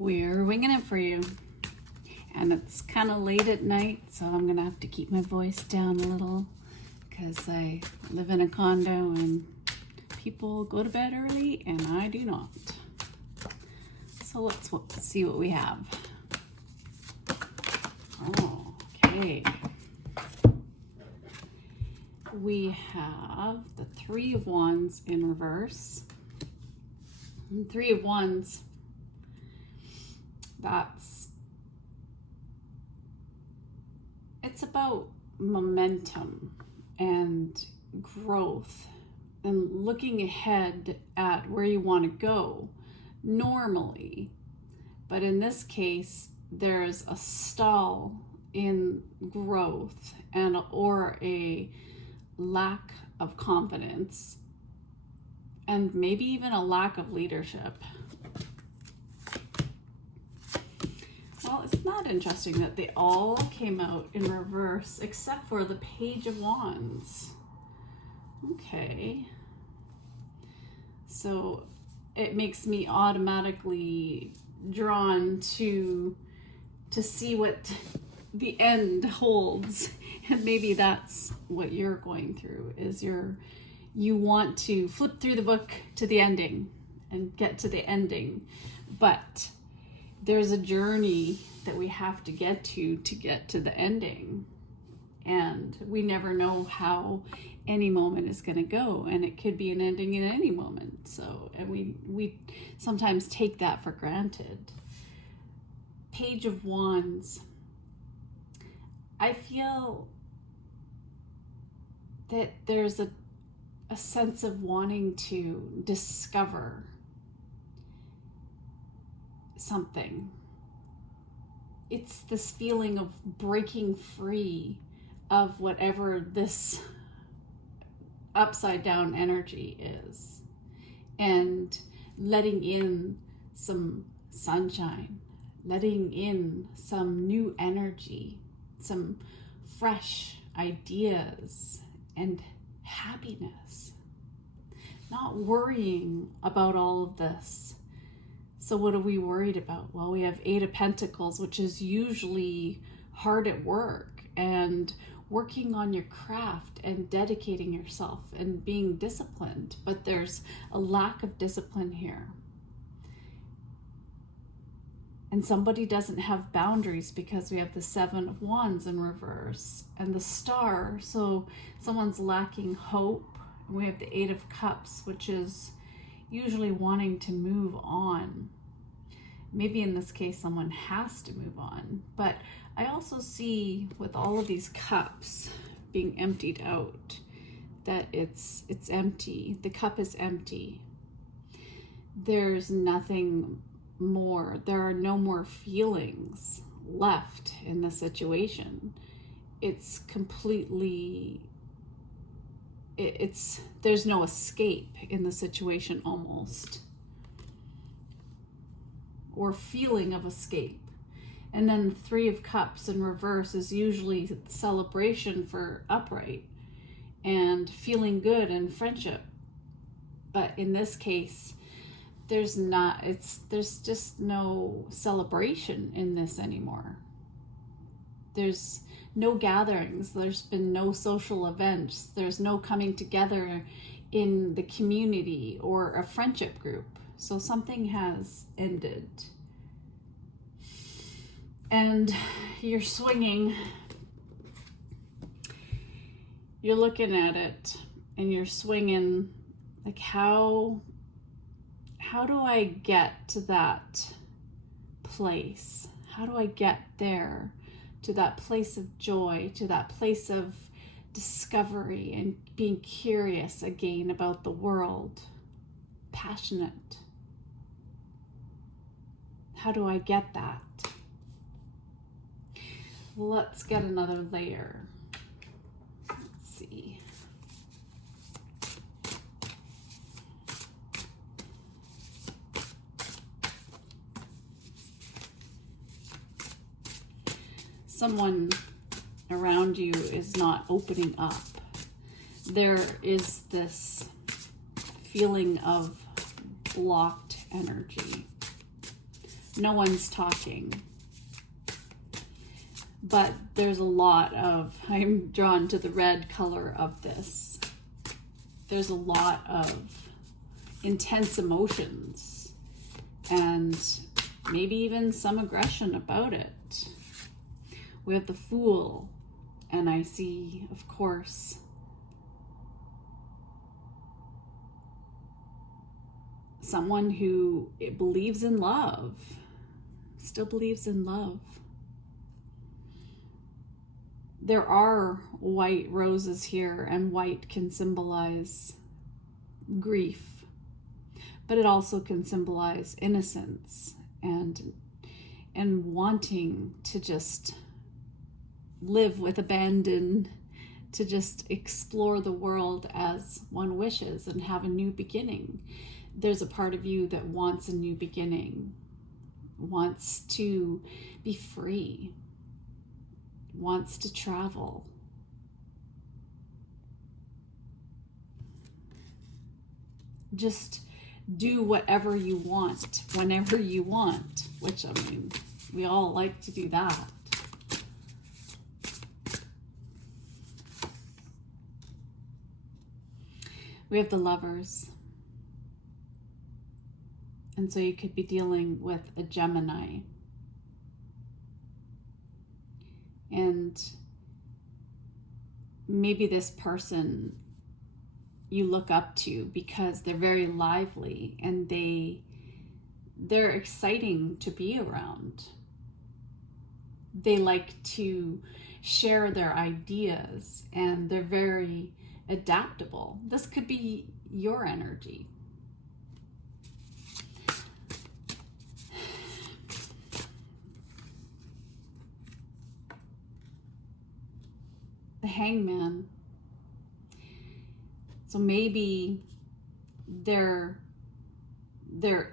We're winging it for you. And it's kind of late at night, so I'm going to have to keep my voice down a little because I live in a condo and people go to bed early and I do not. So let's see what we have. Okay. We have the Three of Wands in reverse. And Three of Wands, it's about momentum and growth and looking ahead at where you want to go normally. But in this case, there's a stall in growth or a lack of confidence and maybe even a lack of leadership. Well, it's not interesting that they all came out in reverse except for the Page of Wands. Okay. So it makes me automatically drawn to see what the end holds. And maybe that's what you're going through, is you want to flip through the book to the ending and get to the ending. But there's a journey that we have to get to the ending. And we never know how any moment is going to go. And it could be an ending in any moment. So, and we sometimes take that for granted. Page of Wands. I feel that there's a sense of wanting to discover something. It's this feeling of breaking free of whatever this upside down energy is and letting in some sunshine, letting in some new energy, some fresh ideas and happiness, not worrying about all of this. So what are we worried about? Well, we have Eight of Pentacles, which is usually hard at work and working on your craft and dedicating yourself and being disciplined. But there's a lack of discipline here. And somebody doesn't have boundaries because we have the Seven of Wands in reverse and the Star. So someone's lacking hope. And we have the Eight of Cups, which is usually wanting to move on. Maybe in this case, someone has to move on. But I also see with all of these cups being emptied out that it's empty. The cup is empty. There's nothing more. There are no more feelings left in the situation. It's completely, there's no escape in the situation almost, or feeling of escape. And then the Three of Cups in reverse is usually celebration for upright and feeling good and friendship. But in this case, there's just no celebration in this anymore. There's no gatherings. There's been no social events. There's no coming together in the community or a friendship group. So something has ended. And you're swinging. You're looking at it and you're swinging like, how do I get to that place? How do I get there, to that place of joy, to that place of discovery and being curious again about the world, passionate? How do I get that? Let's get another layer. Let's see. Someone around you is not opening up. There is this feeling of blocked energy. no one's talking. But there's a lot of, I'm drawn to the red color of this. There's a lot of intense emotions and maybe even some aggression about it. We have the Fool, and I see, of course, someone who believes in love, still believes in love. There are white roses here, and white can symbolize grief, but it also can symbolize innocence and wanting to just live with abandon, to just explore the world as one wishes and have a new beginning. There's a part of you that wants a new beginning, wants to be free, wants to travel. Just do whatever you want, whenever you want, which, I mean, we all like to do that. We have the Lovers. And so you could be dealing with a Gemini. And maybe this person you look up to because they're very lively and they're exciting to be around. They like to share their ideas and they're very adaptable. This could be your energy. The Hangman. So maybe there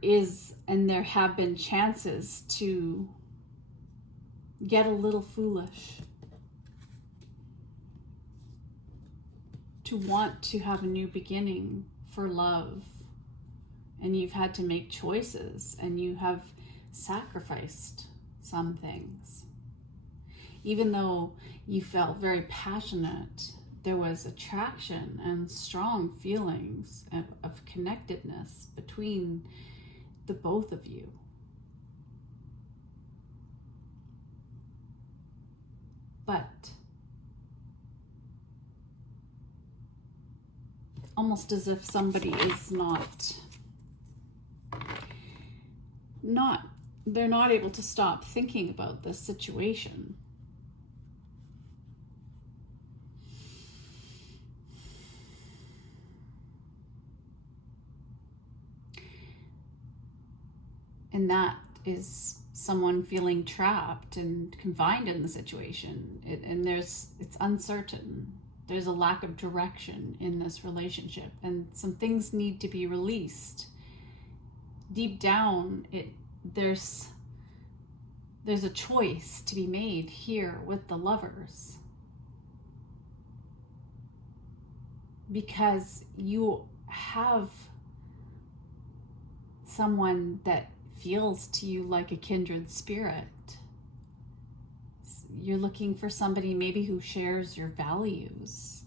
is and there have been chances to get a little foolish, to want to have a new beginning for love, and you've had to make choices and you have sacrificed some things. Even though you felt very passionate, there was attraction and strong feelings of connectedness between the both of you. But almost as if somebody is they're not able to stop thinking about this situation. And that is someone feeling trapped and confined in the situation. It's uncertain. There's a lack of direction in this relationship, and some things need to be released. Deep down, there's a choice to be made here with the Lovers. Because you have someone that feels to you like a kindred spirit. You're looking for somebody maybe who shares your values,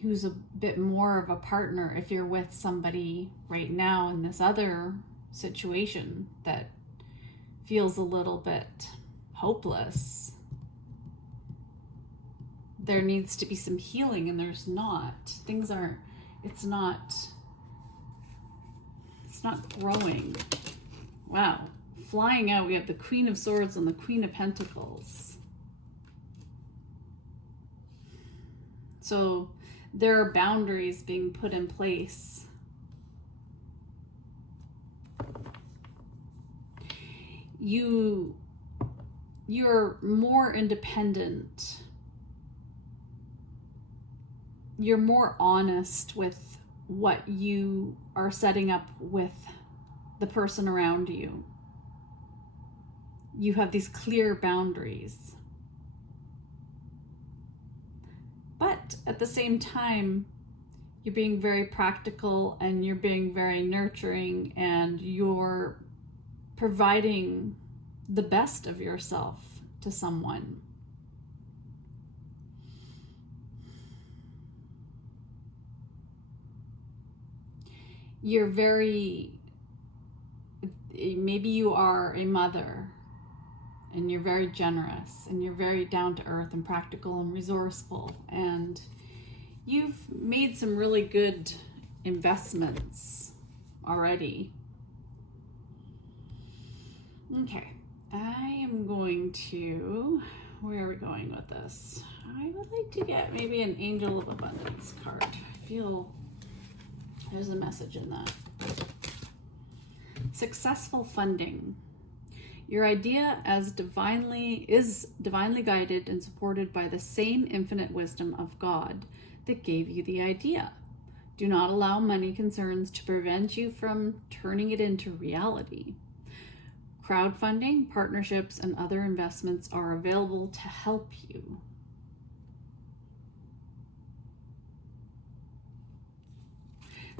who's a bit more of a partner if you're with somebody right now in this other situation that feels a little bit hopeless. There needs to be some healing, and there's not. It's not growing. Wow. Flying out, we have the Queen of Swords and the Queen of Pentacles. So there are boundaries being put in place. You're more independent. You're more honest with what you are setting up with the person around you. You have these clear boundaries. But at the same time, you're being very practical and you're being very nurturing, and you're providing the best of yourself to someone. You're maybe you are a mother, and you're very generous, and you're very down to earth and practical and resourceful, and you've made some really good investments already. Okay, I am going to, where are we going with this? I would like to get maybe an Angel of Abundance card. I feel there's a message in that. Successful funding. Your idea is divinely guided and supported by the same infinite wisdom of God that gave you the idea. Do not allow money concerns to prevent you from turning it into reality. Crowdfunding, partnerships, and other investments are available to help you.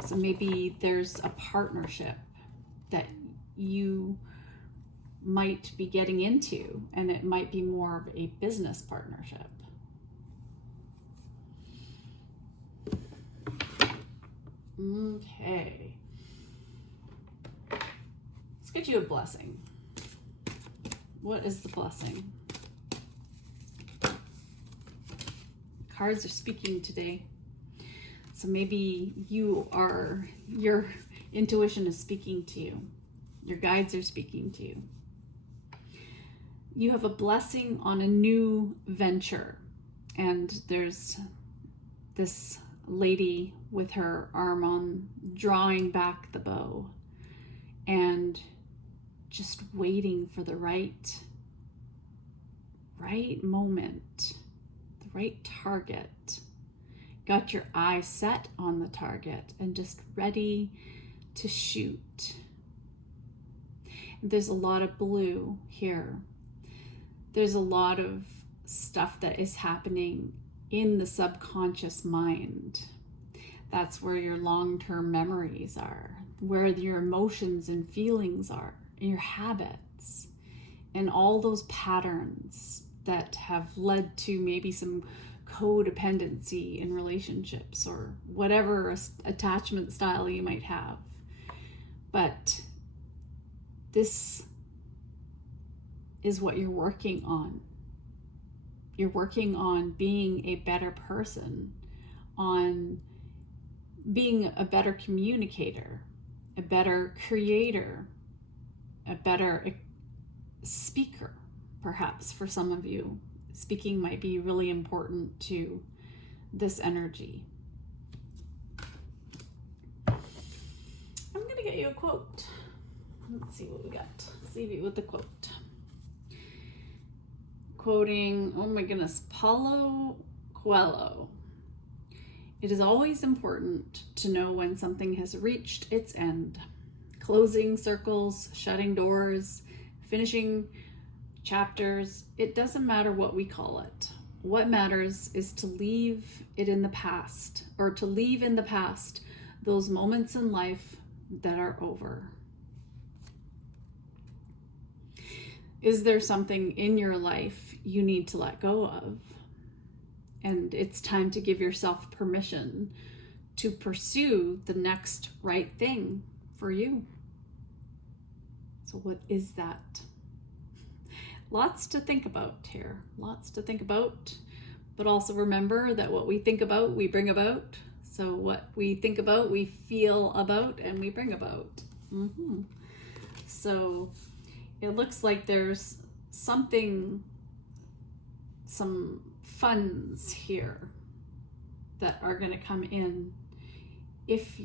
So maybe there's a partnership that you might be getting into, and it might be more of a business partnership. Okay. Let's get you a blessing. What is the blessing? Cards are speaking today. So maybe your intuition is speaking to you. Your guides are speaking to you. You have a blessing on a new venture. And there's this lady with her arm on, drawing back the bow and just waiting for the right moment, the right target. Got your eye set on the target and just ready to shoot. There's a lot of blue here. There's a lot of stuff that is happening in the subconscious mind. That's where your long-term memories are, where your emotions and feelings are, and your habits, and all those patterns that have led to maybe some codependency in relationships or whatever attachment style you might have. But this is what you're working on. You're working on being a better person, on being a better communicator, a better creator, a better speaker, perhaps for some of you. Speaking might be really important to this energy. I'm going to get you a quote. Let's see what we got. Let's leave you with the quote. Quoting, oh my goodness, Paulo Coelho. It is always important to know when something has reached its end. Closing circles, shutting doors, finishing chapters, it doesn't matter what we call it. What matters is to leave it in the past, or to leave in the past those moments in life that are over. Is there something in your life you need to let go of? And it's time to give yourself permission to pursue the next right thing for you. So what is that? Lots to think about here. Lots to think about. But also remember that what we think about, we bring about. So what we think about, we feel about, and we bring about. So it looks like there's some funds here that are going to come in if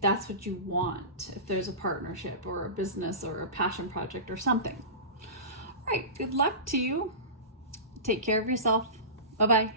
that's what you want, if there's a partnership or a business or a passion project or something. All right, good luck to you. Take care of yourself. Bye-bye.